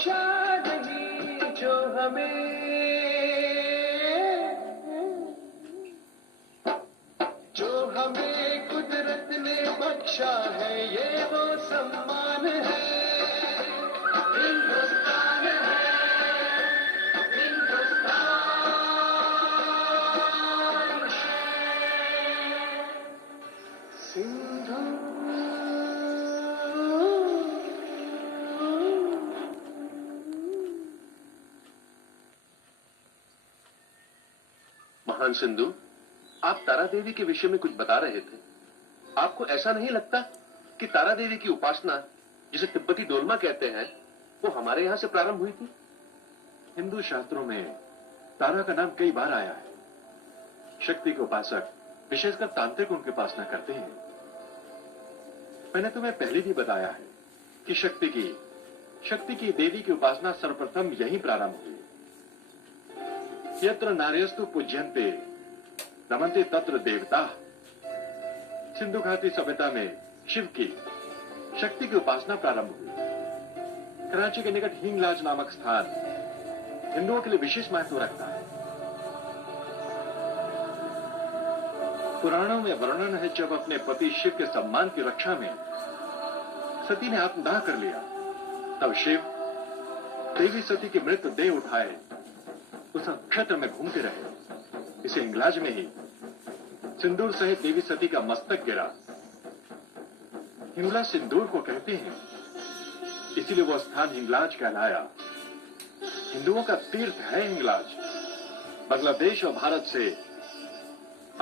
बख्शा नहीं जो हमें कुदरत ने बख्शा है, ये वो सम्मान है। हिंदुस्तान है, हिंदुस्तान सिंधु। महान सिंधु, आप तारा देवी के विषय में कुछ बता रहे थे। आपको ऐसा नहीं लगता कि तारा देवी की उपासना, जिसे तिब्बती डोलमा कहते हैं, वो हमारे यहां से प्रारंभ हुई थी? हिंदू शास्त्रों में तारा का नाम कई बार आया है। शक्ति के उपासक, विशेषकर तांत्रिक, उनकी उपासना करते हैं। मैंने तुम्हें पहले भी बताया है कि शक्ति की देवी की उपासना सर्वप्रथम यहीं प्रारंभ हुई। यत्र नार्यस्तु पूज्यन्ते नमन्ते तत्र देवता। सिंधु घाटी सभ्यता में शिव की, शक्ति की उपासना प्रारंभ हुई। कराची के निकट हिंगलाज नामक स्थान हिंदुओं के लिए विशेष महत्व रखता है। पुराणों में वर्णन है, जब अपने पति शिव के सम्मान की रक्षा में सती ने आत्मदाह कर लिया, तब शिव देवी सती की मृत देह उठाए उस क्षेत्र में घूमते रहे। इसे हिंगलाज में ही सिंदूर सहित देवी सती का मस्तक गिरा। हिंगलाज सिंदूर को कहते हैं, इसीलिए वो स्थान हिंगलाज कहलाया। हिंदुओं का तीर्थ है हिंगलाज। बांग्लादेश और भारत से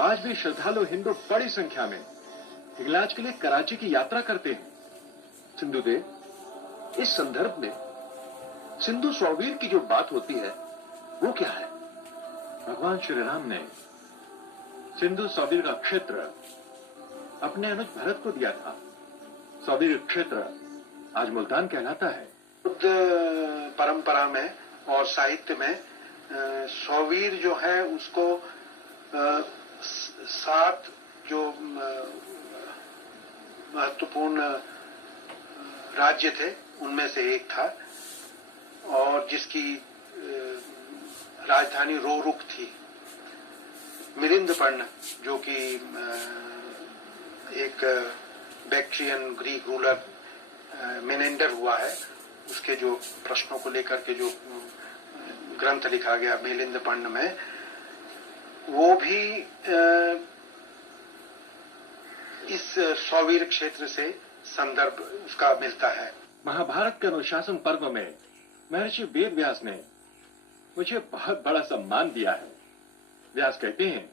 आज भी श्रद्धालु हिंदू बड़ी संख्या में हिंगलाज के लिए कराची की यात्रा करते हैं। सिंधुदेव, इस संदर्भ में सिंधु स्ववीर की जो बात होती है वो क्या है? भगवान श्री राम ने सिंधु सौवीर का क्षेत्र अपने अनुज भरत को दिया था। सौवीर क्षेत्र आज मुल्तान कहलाता है। बुद्ध परंपरा में और साहित्य में सौवीर जो है उसको 7 जो महत्वपूर्ण राज्य थे उनमें से एक था, और जिसकी राजधानी रोरुक थी। मिलिंदपर्ण, जो कि एक बैक्ट्रियन ग्रीक रूलर मेनेंडर हुआ है, उसके जो प्रश्नों को लेकर के जो ग्रंथ लिखा गया मिलिंदपर्ण में, वो भी इस सौवीर क्षेत्र से संदर्भ उसका मिलता है। महाभारत के अनुशासन पर्व में महर्षि वेद व्यास ने मुझे बहुत बड़ा सम्मान दिया है। व्यास कहते हैं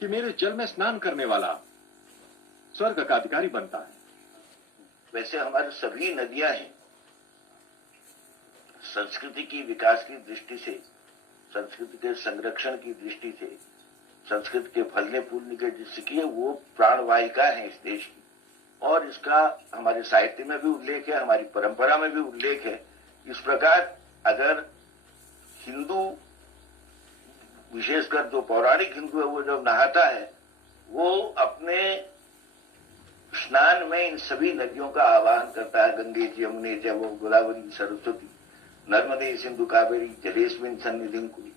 कि मेरे जल में स्नान करने वाला स्वर्ग का अधिकारी बनता है। वैसे हमारे सभी नदियां हैं, संस्कृति की विकास की दृष्टि से, संस्कृति के संरक्षण की दृष्टि से, संस्कृति के फलने फूलने की दृष्टि की, वो प्राणवाहिका है इस देश की। और इसका हमारे साहित्य में भी उल्लेख है, हमारी परंपरा में भी उल्लेख है। इस प्रकार अगर हिंदू, विशेषकर जो पौराणिक हिंदू है, वो जब नहाता है, वो अपने स्नान में इन सभी नदियों का आवाहन करता है। गंगे यमुने जब गोदावरी सरस्वती नर्मदे सिंधु कावेरी जलेस्मिन सन्निधिं कुरु।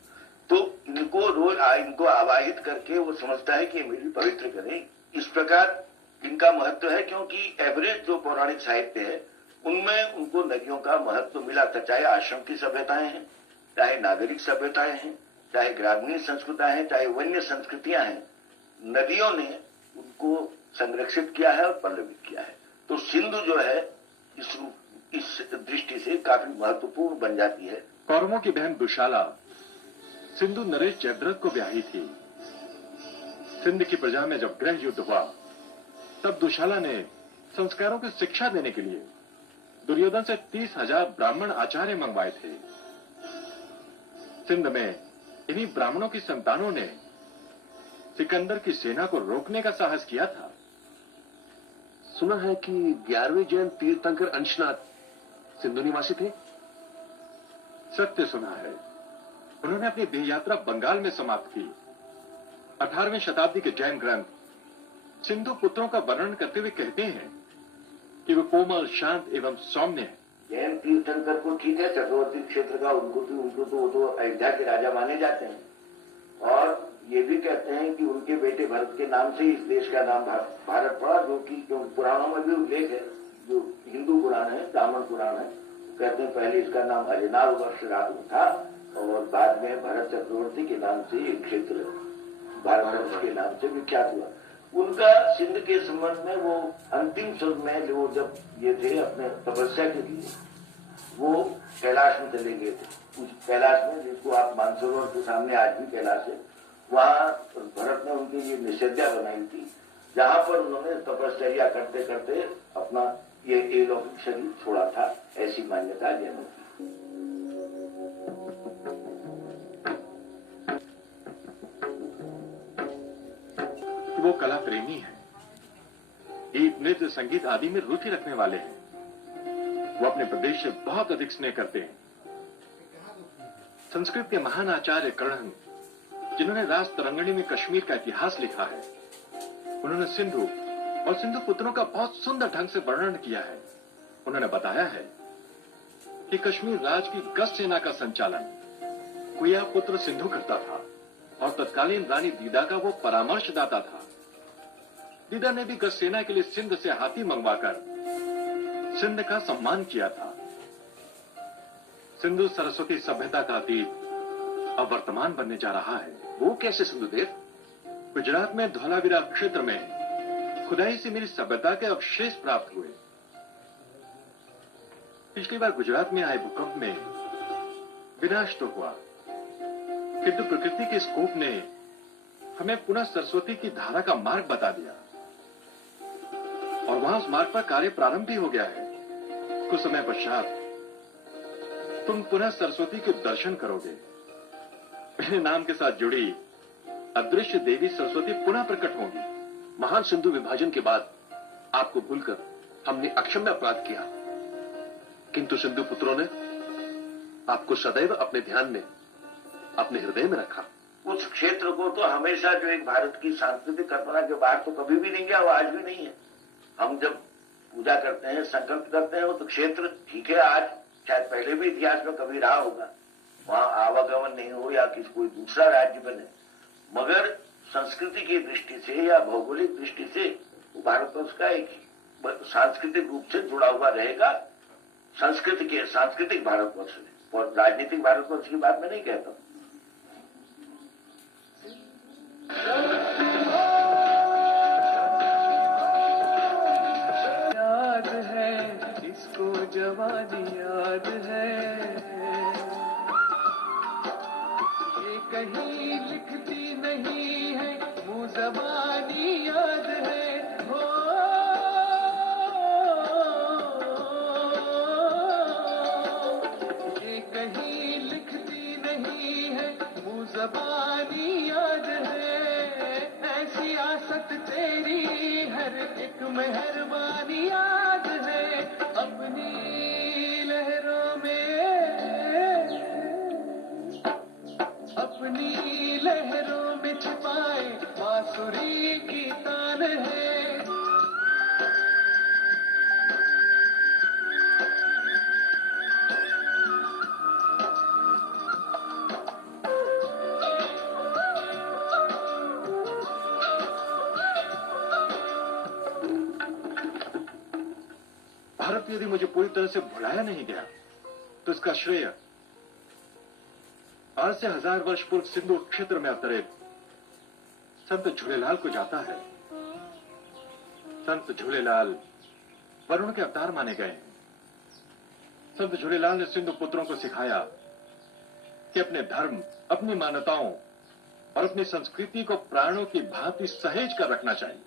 तो इनको रोज इनको आवाहित करके वो समझता है कि मेरी पवित्र करें। इस प्रकार इनका महत्व है, क्योंकि एवरेज जो पौराणिक साहित्य है उनमें उनको नदियों का महत्व मिला था। चाहे आश्रम की सभ्यताएं हैं, चाहे नागरिक सभ्यताएं हैं, चाहे ग्रामीण संस्कृतियां हैं, चाहे वन्य संस्कृतियां हैं, नदियों ने उनको संरक्षित किया है और पल्लवित किया है। तो सिंधु जो है इस दृष्टि से काफी महत्वपूर्ण बन जाती है। कौरवों की बहन दुशाला सिंधु नरेश जयद्रथ को ब्याही थी। सिंध की प्रजा में जब गृह युद्ध हुआ, तब दुशाला ने संस्कारों की शिक्षा देने के लिए दुर्योधन से 30,000 ब्राह्मण आचार्य मंगवाए थे। सिंध में इन्हीं ब्राह्मणों की संतानों ने सिकंदर की सेना को रोकने का साहस किया था। सुना है कि 11वें जैन तीर्थंकर अंशनाथ सिंधु निवासी थे। सत्य सुना है। उन्होंने अपनी देह यात्रा बंगाल में समाप्त की। 18वीं शताब्दी के जैन ग्रंथ सिंधु पुत्रों का वर्णन करते हुए कहते हैं कि वे कोमल, शांत एवं सौम्य हैं। जैन तीर्थंकर को ठीक है, चक्रवर्ती क्षेत्र का उनको तो वो तो अयोध्या के राजा माने जाते हैं और ये भी कहते हैं कि उनके बेटे भरत के नाम से इस देश का नाम भारत पड़ा, जो कि पुराणों में भी उल्लेख है, जो हिंदू पुराण है, ब्राह्मण पुराण है, कहते हैं पहले इसका नाम अजनाल वर्ष था और बाद में भरत चक्रवर्ती के नाम से एक क्षेत्र भारतवर्ष के नाम से विख्यात हुआ। उनका सिंध के संबंध में वो अंतिम स्वरूप में जो जब ये थे अपने तपस्या के लिए वो कैलाश में चले गए थे। उस कैलाश में, जिसको आप मानसरोवर के सामने आज भी कैलाश है, वहां भरत ने उनके लिए निषेध्या बनाई थी, जहां पर उन्होंने तपश्चर्या करते करते अपना ये अलौकिक शरीर छोड़ा था, ऐसी मान्यता जैनों की। वो कला प्रेमी है, गीत नृत्य संगीत आदि में रुचि रखने वाले हैं। वो अपने प्रदेश से बहुत अधिक स्नेह करते हैं। संस्कृत के महान आचार्य कर्ण, जिन्होंने राज तरंगिणी में कश्मीर का इतिहास लिखा है, उन्होंने सिंधु और सिंधु पुत्रों का बहुत सुंदर ढंग से वर्णन किया है। उन्होंने बताया है कि कश्मीर राज की गज सेना का संचालन कुया पुत्र सिंधु करता था और तत्कालीन रानी दीदा का वो परामर्शदाता था। दीदा ने भी गज सेना के लिए सिंध से हाथी मंगवाकर सिंध का सम्मान किया था। सिंधु सरस्वती सभ्यता का अतीत अब वर्तमान बनने जा रहा है। वो कैसे सिंधुदेव? गुजरात में धौलावीरा क्षेत्र में खुदाई से मेरी सभ्यता के अवशेष प्राप्त हुए। पिछली बार गुजरात में आए भूकंप में विनाश तो हुआ, किंतु प्रकृति के इस कोप ने हमें पुनः सरस्वती की धारा का मार्ग बता दिया और वहां उस मार्ग पर कार्य प्रारंभ भी हो गया है। कुछ समय पश्चात तुम पुनः सरस्वती के दर्शन करोगे। मेरे नाम के साथ जुड़ी अदृश्य देवी सरस्वती पुनः प्रकट होंगी। महान सिंधु विभाजन के बाद आपको भूलकर हमने अक्षम्य अपराध किया, किंतु सिंधु पुत्रों ने आपको सदैव अपने ध्यान में, अपने हृदय में रखा। उस क्षेत्र को तो हमेशा जो एक भारत की सांस्कृतिक कल्पना के बाहर तो कभी भी नहीं गया, वो आज भी नहीं है। हम जब पूजा करते हैं, संकल्प करते हैं, वो तो क्षेत्र ठीक है, आज शायद पहले भी इतिहास में कभी रहा होगा, वहां आवागमन नहीं हो या किसी कोई दूसरा राज्य बने, मगर संस्कृति की दृष्टि से या भौगोलिक दृष्टि से वो भारतवर्ष का एक सांस्कृतिक रूप से जुड़ा हुआ रहेगा। सांस्कृतिक भारतवर्ष है और राजनीतिक भारतवर्ष की बात मैं नहीं कहता हूं। याद है इसको जवानी याद है, ये कहीं लिखती नहीं है, मुँह ज़बानी याद है। हो ये कहीं लिखती नहीं है, मुँह ज़बानी याद है। ऐसी आसत तेरी हर एक मेहरबानी याद है। अपनी लहरों में छिपाए बांसुरी की तान है। भारत यदि मुझे पूरी तरह से भुलाया नहीं गया तो इसका श्रेय आज से 1000 वर्ष पूर्व सिंधु क्षेत्र में अवतरित संत झूलेलाल को जाता है। संत झूलेलाल वरुण के अवतार माने गए हैं। संत झूलेलाल ने सिंधु पुत्रों को सिखाया कि अपने धर्म, अपनी मान्यताओं और अपनी संस्कृति को प्राणों की भांति सहेज कर रखना चाहिए।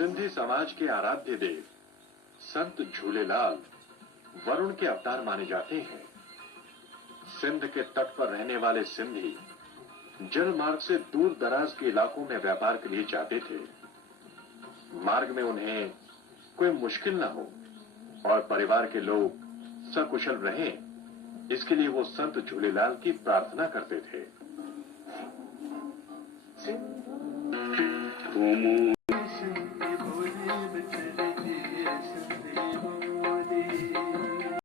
सिंधी समाज के आराध्य देव संत झूलेलाल वरुण के अवतार माने जाते हैं। सिंध के तट पर रहने वाले सिंधी जल मार्ग से दूर दराज के इलाकों में व्यापार के लिए जाते थे। मार्ग में उन्हें कोई मुश्किल न हो और परिवार के लोग सकुशल रहें, इसके लिए वो संत झूलेलाल की प्रार्थना करते थे। बोले बचड़े